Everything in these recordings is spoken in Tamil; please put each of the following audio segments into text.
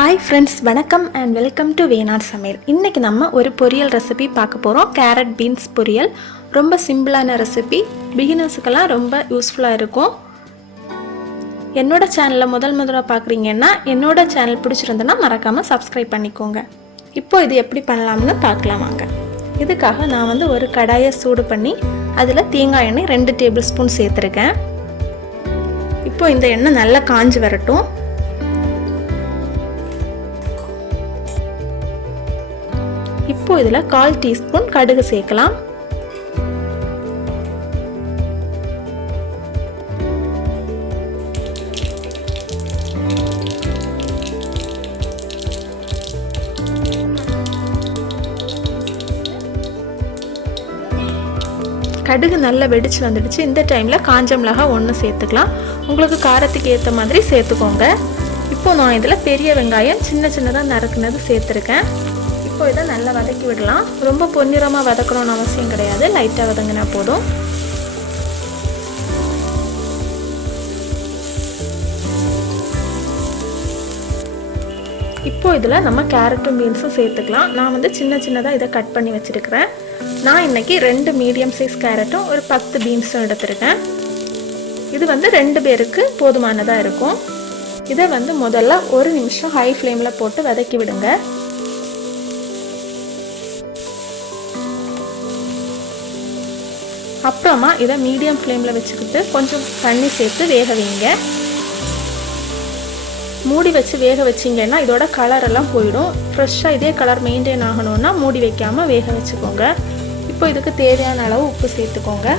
ஹாய் ஃப்ரெண்ட்ஸ், வணக்கம் அண்ட் வெல்கம் டு வேனாட் சமையல். இன்றைக்கி நம்ம ஒரு பொரியல் ரெசிபி பார்க்க போகிறோம். கேரட் பீன்ஸ் பொரியல். ரொம்ப சிம்பிளான ரெசிபி, பிகினர்ஸுக்கெல்லாம் ரொம்ப யூஸ்ஃபுல்லாக இருக்கும். என்னோட சேனலில் முதல்ல பார்க்குறீங்கன்னா என்னோட சேனல் பிடிச்சிருந்தேன்னா மறக்காமல் சப்ஸ்கிரைப் பண்ணிக்கோங்க. இப்போது இது எப்படி பண்ணலாம்னு பார்க்கலாம் வாங்க. இதுக்காக நான் ஒரு கடாயை சூடு பண்ணி அதில் தேங்காய் எண்ணெய் 2 டேபிள் ஸ்பூன் சேர்த்துருக்கேன். இப்போது இந்த எண்ணெய் நல்லா காஞ்சி வரட்டும். இப்போ இதில் 1/4 டீஸ்பூன் கடுகு சேர்க்கலாம். கடுகு நல்லா வெடிச்சு வந்துடுச்சு. இந்த டைமில் காஞ்ச மிளகாய் 1 சேர்த்துக்கலாம். உங்களுக்கு காரத்துக்கு ஏற்ற மாதிரி சேர்த்துக்கோங்க. இப்போ நான் இதில் பெரிய வெங்காயம் சின்னதாக நறுக்குனது சேர்த்துருக்கேன். இப்போ இதை நல்லா வதக்கி விடலாம். ரொம்ப பொன்னிறமாக வதக்கணும்னு அவசியம் கிடையாது, லைட்டாக வதங்கினா போதும். இப்போ இதில் நம்ம கேரட்டும் பீன்ஸும் சேர்த்துக்கலாம். நான் சின்னதாக இதை கட் பண்ணி வச்சுருக்கிறேன். நான் இன்றைக்கி 2 மீடியம் சைஸ் கேரட்டும் ஒரு 10 பீன்ஸும் எடுத்துருக்கேன். இது 2 பேருக்கு போதுமானதாக இருக்கும். இதை முதல்ல 1 நிமிஷம் ஹை ஃப்ளேமில் போட்டு வதக்கி விடுங்க. அப்புறமா இதை மீடியம் ஃப்ளேமில் வச்சுக்கிட்டு கொஞ்சம் தண்ணி சேர்த்து வேக வைங்க. மூடி வச்சு வேக வச்சிங்கன்னா இதோட கலரெல்லாம் போயிடும். ஃப்ரெஷ்ஷாக இதே கலர் மெயின்டைன் ஆகணும்னா மூடி வைக்காமல் வேக வச்சுக்கோங்க. இப்போ இதுக்கு தேவையான அளவு உப்பு சேர்த்துக்கோங்க.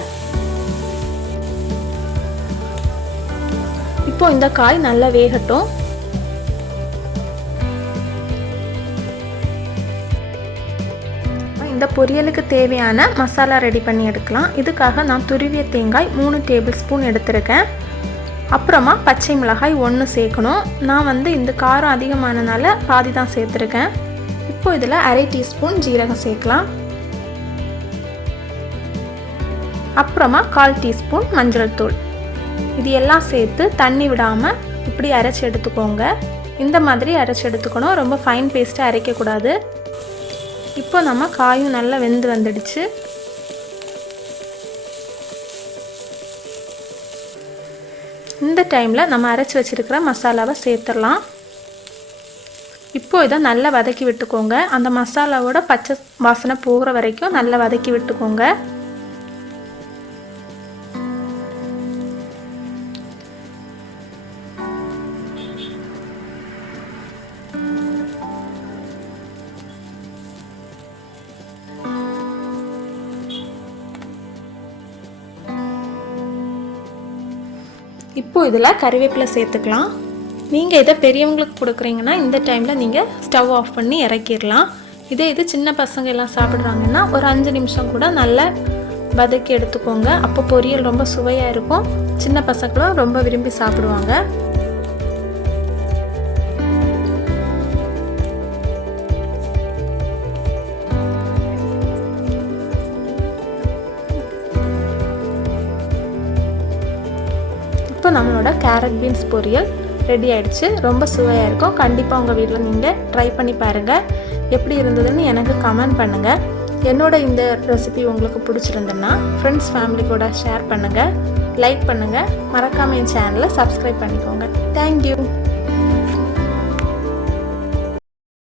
இப்போ இந்த காய் நல்லா வேகட்டும். இந்த பொரியலுக்கு தேவையான மசாலா ரெடி பண்ணி எடுக்கலாம். இதுக்காக நான் துருவிய தேங்காய் 3 டேபிள் ஸ்பூன் எடுத்திருக்கேன். அப்புறமா பச்சை மிளகாய் 1 சேர்க்கணும். நான் இந்த காரம் அதிகமானனால பாதி தான் சேர்த்துருக்கேன். இப்போ இதில் 1/2 டீஸ்பூன் ஜீரகம் சேர்க்கலாம். அப்புறமா 1/4 டீஸ்பூன் மஞ்சள் தூள். இது எல்லாம் சேர்த்து தண்ணி விடாமல் இப்படி அரைச்சி எடுத்துக்கோங்க. இந்த மாதிரி அரைச்சி எடுத்துக்கணும். ரொம்ப ஃபைன் பேஸ்ட்டாக அரைக்கக்கூடாது. இப்போ நம்ம காயும் நல்லா வெந்து வந்துடுச்சு. இந்த டைமில் நம்ம அரைச்சி வச்சுருக்கிற மசாலாவை சேர்த்துடலாம். இப்போ இதை நல்லா வதக்கி விட்டுக்கோங்க. அந்த மசாலாவோட பச்சை வாசனை போகிற வரைக்கும் நல்லா வதக்கி விட்டுக்கோங்க. இப்போ இதில் கறிவேப்பிலை சேர்த்துக்கலாம். நீங்கள் இதை பெரியவங்களுக்கு கொடுக்குறீங்கன்னா இந்த டைமில் நீங்கள் ஸ்டவ் ஆஃப் பண்ணி இறக்கிடலாம். இது சின்ன பசங்க எல்லாம் சாப்பிட்றாங்கன்னா ஒரு 5 நிமிஷம் கூட நல்லா வதக்கி எடுத்துக்கோங்க. அப்போ பொரியல் ரொம்ப சுவையாக இருக்கும். சின்ன பசங்களும் ரொம்ப விரும்பி சாப்பிடுவாங்க. இப்போ நம்மளோட கேரட் பீன்ஸ் பொரியல் ரெடி ஆகிடுச்சு. ரொம்ப சுவையாக இருக்கும். கண்டிப்பாக உங்கள் வீட்டில் நீங்கள் ட்ரை பண்ணி பாருங்கள். எப்படி இருந்ததுன்னு எனக்கு கமெண்ட் பண்ணுங்கள். என்னோட இந்த ரெசிபி உங்களுக்கு பிடிச்சிருந்ததுன்னா ஃப்ரெண்ட்ஸ் ஃபேமிலி கூட ஷேர் பண்ணுங்கள், லைக் பண்ணுங்கள். மறக்காமல் என் சேனலை சப்ஸ்கிரைப் பண்ணிக்கோங்க. தேங்க்யூ.